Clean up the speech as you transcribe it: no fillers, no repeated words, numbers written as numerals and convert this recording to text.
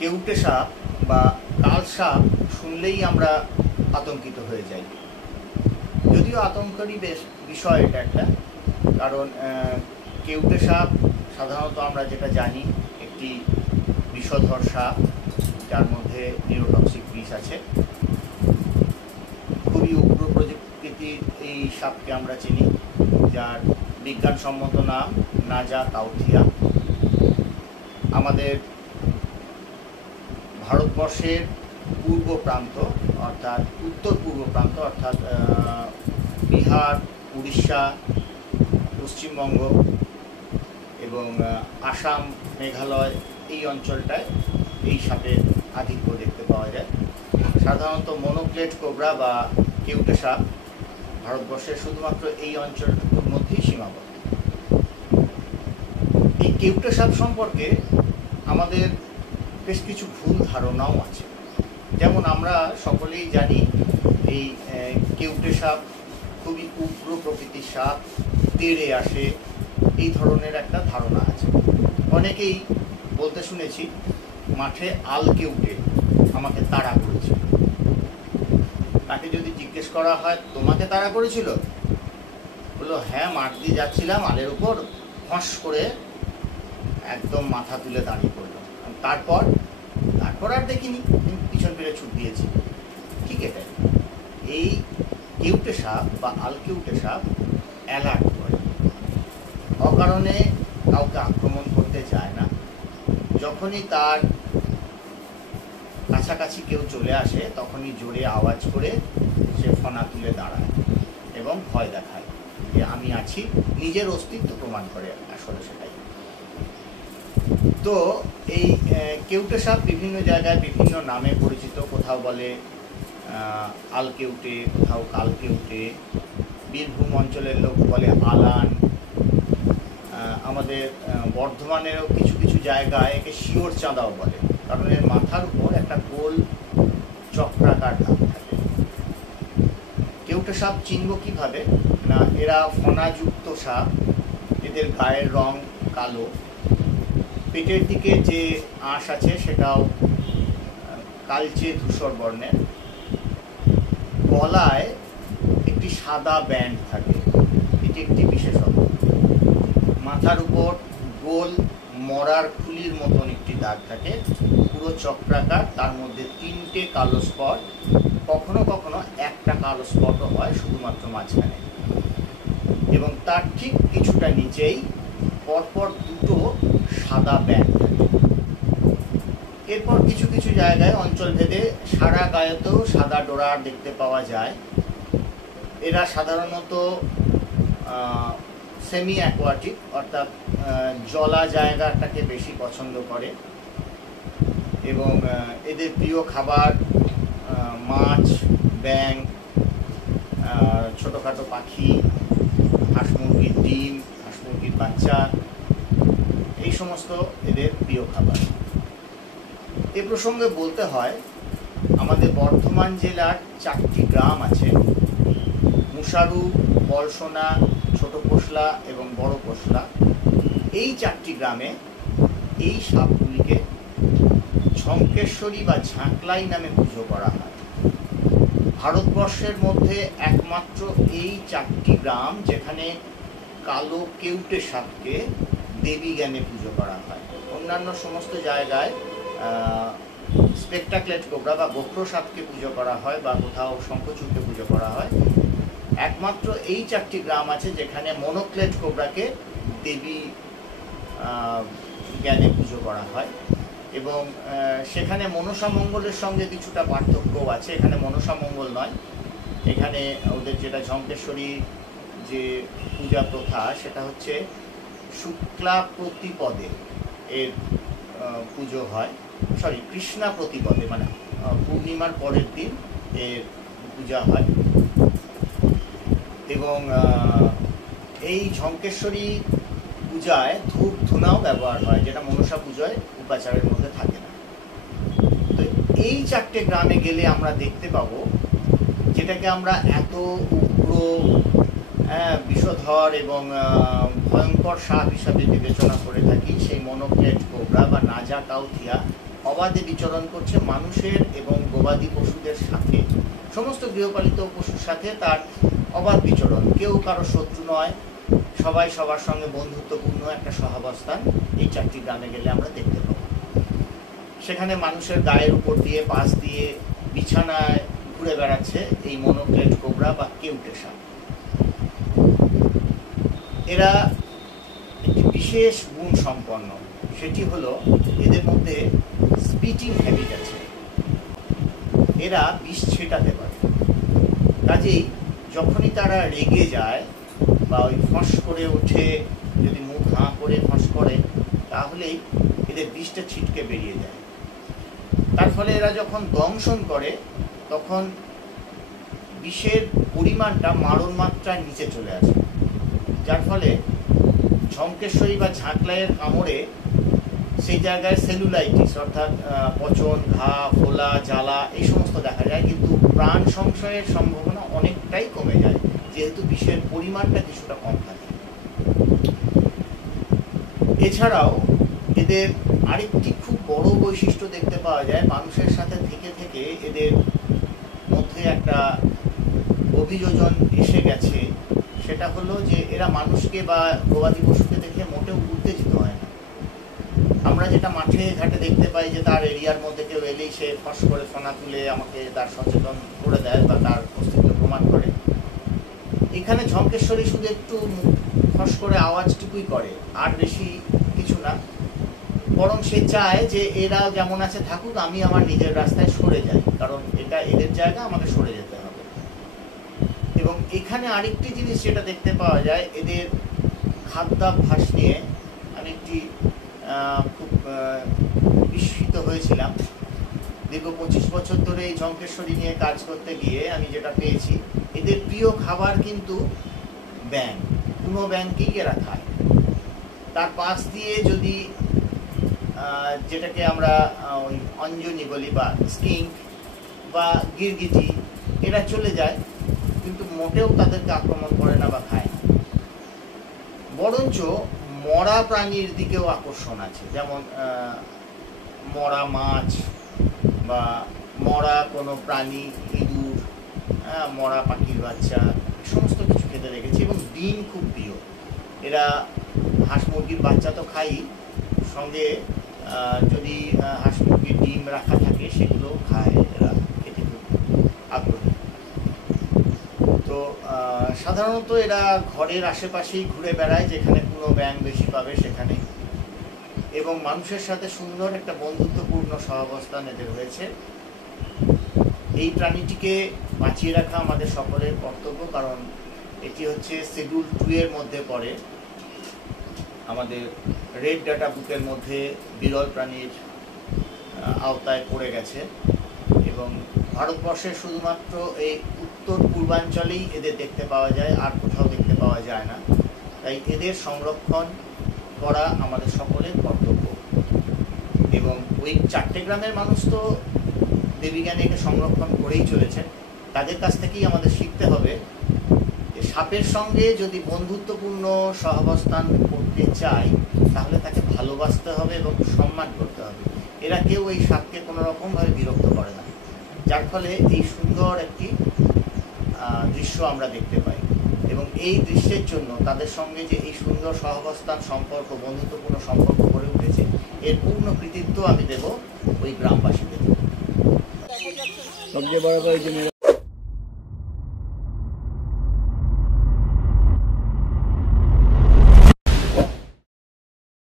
কেউটে সাপ বা কাল সাপ শুনলেই আমরা আতঙ্কিত হয়ে যাই। যদিও আতঙ্কেরই বিষয় এটা একটা, কারণ কেউটে সাপ সাধারণত আমরা যেটা জানি একটি বিষধর সাপ, যার মধ্যে নিউরোটক্সিক বিষ আছে। খুবই উগ্র প্রকৃতির এই সাপকে আমরা চিনি, যার বিজ্ঞানসম্মত নাম নাজা কাউথিয়া। আমাদের ভারতবর্ষের পূর্ব প্রান্ত অর্থাৎ উত্তর পূর্ব প্রান্ত অর্থাৎ বিহার, উড়িষ্যা, পশ্চিমবঙ্গ এবং আসাম, মেঘালয় এই অঞ্চলটায় এই সাপের আধিক্য দেখতে পাওয়া যায়। সাধারণত মনোক্লেট কোবরা বা কেউটে সাপ ভারতবর্ষের শুধুমাত্র এই অঞ্চলটুকুর মধ্যেই সীমাবদ্ধ। এই কেউটে সাপ সম্পর্কে আমাদের বেশ কিছু ভুল ধারণাও আছে। যেমন আমরা সকলেই জানি এই কেউটে সাপ খুবই উগ্র প্রকৃতির সাপ, তেড়ে আসে, এই ধরনের একটা ধারণা আছে। অনেকেই বলতে শুনেছি মাঠে আল কেউটে আমাকে তাড়া করেছিল। তাকে যদি জিজ্ঞেস করা হয় তোমাকে তাড়া করেছিল, বললো হ্যাঁ, মাঠ দিয়ে যাচ্ছিলাম, আলের উপর ফস করে একদম মাথা তুলে দাঁড়িয়ে পড়লো। তারপর আর দেখিনি, পিছন ফিরে ছুট দিয়েছি। ঠিক এটাই, এই কেউটে সাপ বা আল কেউটে সাপ অ্যালার্ট করে, অকারণে কাউকে আক্রমণ করতে যায় না। যখনই তার কাছাকাছি কেউ চলে আসে তখনই জোরে আওয়াজ করে সে ফনা তুলে দাঁড়ায় এবং ভয় দেখায় যে আমি আছি, নিজের অস্তিত্ব প্রমাণ করে। আসলে সেটাই। তো এই কেউটে সাপ বিভিন্ন জায়গায় বিভিন্ন নামে পরিচিত। কোথাও বলে আল কেউটে, কোথাও কাল কেউটে, বীরভূম অঞ্চলের লোক বলে আলান। আমাদের বর্ধমানেরও কিছু কিছু জায়গায় একে শিওর চাঁদাও বলে, কারণ এর মাথার উপর একটা গোল চক্রাকার দাগ থাকে। কেউটে সাপ চিনব কিভাবে না, এরা ফনাযুক্ত সাপ, এদের গায়ের রং কালো, পেটের দিকে যে আঁশ আছে সেটাও কালচে ধূসর বর্ণের, গলায় একটি সাদা ব্যান্ড থাকে, এটি একটি বিশেষত্ব। মাথার উপর গোল মরার খুলির মতন একটি দাগ থাকে, পুরো চক্রাকার, তার মধ্যে 3টে কালো স্পট, কখনো কখনো একটা কালো স্পটও হয় শুধুমাত্র মাঝখানে, এবং তার ঠিক কিছুটা নিচেই পরপর 2টো সাদা ব্যান্ড থাকে। এরপর কিছু কিছু জায়গায় অঞ্চলভেদে সারা গায়েতেও সাদা ডোরার দেখতে পাওয়া যায়। এরা সাধারণত সেমি অ্যাকোয়াটিক অর্থাৎ জলা জায়গাটাকে বেশি পছন্দ করে, এবং এদের প্রিয় খাবার মাছ, ব্যাঙ, ছোটোখাটো পাখি, হাঁস মুরগির ডিম, হাঁস মুরগির বাচ্চা, এই সমস্ত এদের প্রিয় খাবার। এ প্রসঙ্গে বলতে হয় আমাদের বর্ধমান জেলার 4টি গ্রাম আছে, মুসারু, বলসোনা, ছোট পোশলা এবং বড় পোশলা। এই 4টি গ্রামে এই সাপগুলিকে ঝঙ্কেশ্বরী বা ঝাঁকলাই নামে পুজো করা হয়। ভারতবর্ষের মধ্যে একমাত্র এই 4টি গ্রাম যেখানে কালো কেউটে সাপকে দেবী জ্ঞানে পুজো করা হয়। অন্যান্য সমস্ত জায়গায় স্পেকটাক্লেট কোবরা বা বক্র সাপকে পুজো করা হয় বা কোথাও শঙ্খচূড়কে পুজো করা হয়। একমাত্র এই 4টি গ্রাম আছে যেখানে মনোক্লেট কোবরাকে দেবী জ্ঞানে পুজো করা হয়, এবং সেখানে মনসা মঙ্গলের সঙ্গে কিছুটা পার্থক্যও আছে। এখানে মনসা মঙ্গল নয়, এখানে ওদের যেটা ঝঙ্কেশ্বরী যে পূজা প্রথা সেটা হচ্ছে শুক্লা প্রতিপদে এর পুজো হয়, কৃষ্ণা প্রতিপদে, মানে পূর্ণিমার পরের দিন এর পূজা হয়। এবং এই ঝঙ্কেশ্বরী পূজায় ধূপ ধুনাও ব্যবহার হয়, যেটা মনসা পুজোয় উপাচারের মধ্যে থাকে না। তো এই 4টে গ্রামে গেলে আমরা দেখতে পাবো যেটাকে আমরা এত উগ্র, বিষধর এবং ভয়ঙ্কর সাপ হিসাবে বিবেচনা করে থাকি, সেই মনোক্লেট কোবরা বা নাজা কাউথিয়া অবাধে বিচরণ করছে মানুষের এবং গবাদি পশুদের সাথে, সমস্ত গৃহপালিত পশুর সাথে তার অবাধ বিচরণ। কেউ কারো শত্রু নয়, সবাই সবার সঙ্গে বন্ধুত্বপূর্ণ একটা সহাবস্থান এই 4টি গ্রামে গেলে আমরা দেখতে পাবো। সেখানে মানুষের গায়ের উপর দিয়ে, পাশ দিয়ে, বিছানায় ঘুরে বেড়াচ্ছে এই মনোক্লেট কোবরা বা কেউটে সাপ। এরা একটি বিশেষ গুণ সম্পন্ন, সেটি হলো এদের মধ্যে স্পিটিং হ্যাবিট আছে। এরা বিষ ছেটাতে পারে। কাজেই যখনই তারা রেগে যায় বা ওই ফস করে ওঠে, যদি মুখ হাঁ করে ফস করে, তাহলেই এদের বিষটা ছিটকে বেরিয়ে যায়। তার ফলে এরা যখন দংশন করে তখন বিষের পরিমাণটা মারণ মাত্রার নিচে চলে আসে, যার ফলে ঝঙ্কেশ্বরী বা ঝাঁকলাইয়ের কামড়ে সেই জায়গায় সেলুলাইটিস অর্থাৎ পচন, ঘা, ফোলা, জ্বালা এই সমস্ত দেখা যায়, কিন্তু প্রাণ সংশয়ের সম্ভাবনা অনেকটাই কমে যায়, যেহেতু বিষের পরিমাণটা কিছুটা কম থাকে। এছাড়াও এদের আরেকটি খুব বড় বৈশিষ্ট্য দেখতে পাওয়া যায়, মানুষের সাথে থেকে থেকে এদের মধ্যে একটা অভিযোজন এসে গেছে। সেটা হলো যে এরা মানুষকে বা গবাদি পশুকে দেখে মোটেও উত্তেজিত হয় না। আমরা যেটা মাঠে ঘাটে দেখতে পাই যে তার এরিয়ার মধ্যে কেউ এলেই সে ফস করে ফোনা তুলে আমাকে তার সচেতন করে দেয় বা তার অস্তিত্ব প্রমাণ করে। এখানে ঝঙ্কেশ্বরী শুধু একটু ফস করে আওয়াজটুকুই করে, আর বেশি কিছু না। বরং সে চায় যে এরা যেমন আছে থাকুক, আমি আমার নিজের রাস্তায় সরে যাই, কারণ এটা এদের জায়গা, আমাকে সরে যেতে হবে। এবং এখানে আরেকটি জিনিস যেটা দেখতে পাওয়া যায়, এদের খাদ্যাভ্যাস নিয়ে আমি একটি খুব বিস্মিত হয়েছিলাম। দীর্ঘ 25 বছর ধরে এই ঝঙ্কেশ্বরী নিয়ে কাজ করতে গিয়ে আমি যেটা পেয়েছি, এদের প্রিয় খাবার কিন্তু ব্যাঙ। কোনো ব্যাঙকেই এরা খায়। তার পাশ দিয়ে যদি যেটাকে আমরা ওই অঞ্জনি বলি বা স্কিঙ্ক বা গিরগিটি, এরা চলে যায়, কিন্তু মোটেও তাদেরকে আক্রমণ করে না বা খায় না। বরঞ্চ মরা প্রাণীর দিকেও আকর্ষণ আছে, যেমন মরা মাছ বা মরা কোনো প্রাণী, ইঁদুর, মরা পাখির বাচ্চা, সমস্ত কিছু খেতে রেখেছে। এবং ডিম খুব প্রিয়। এরা হাঁস মুরগির বাচ্চা তো খাই, সঙ্গে যদি হাঁস মুরগির ডিম রাখা থাকে সেগুলো খায়, এরা খেতে খুব আগ্রহী। তো সাধারণত এরা ঘরের আশেপাশেই ঘুরে বেড়ায়, যেখানে কোনো ব্যাঙ বেশি পাবে সেখানে। এবং মানুষের সাথে সুন্দর একটা বন্ধুত্বপূর্ণ সহাবস্থান এদের হয়েছে। এই প্রাণীটিকে বাঁচিয়ে রাখা আমাদের সকলের কর্তব্য, কারণ এটি হচ্ছে শিডিউল 2 এর মধ্যে পড়ে। আমাদের রেড ডাটা বুকের মধ্যে বিরল প্রাণীর আওতায় পড়ে গেছে। এবং ভারতবর্ষের শুধুমাত্র এই উত্তর পূর্বাঞ্চলেই এদের দেখতে পাওয়া যায়, আর কোথাও দেখতে পাওয়া যায় না। তাই এদের সংরক্ষণ করা আমাদের সকলের কর্তব্য। এবং ওই 4টে গ্রামের মানুষ তো দেবীজ্ঞানে একে সংরক্ষণ করেই চলেছে। তাদের কাছ থেকেই আমাদের শিখতে হবে যে সাপের সঙ্গে যদি বন্ধুত্বপূর্ণ সহাবস্থান করতে চাই, তাহলে তাকে ভালোবাসতে হবে এবং সম্মান করতে হবে। এরা কেউ এই সাপকে কোনো রকমভাবে বিরক্ত করে না, যার ফলে এই সুন্দর একটি দৃশ্য আমরা দেখতে পাই। এবং এই দৃশ্যের জন্য তাদের সঙ্গে যে এই সুন্দর সহাবস্থান, সম্পর্ক, বন্ধুত্বপূর্ণ সম্পর্ক গড়ে উঠেছে, এর পূর্ণ কৃতিত্ব আমি দেব ওই গ্রামবাসীদের। সবচেয়ে বড়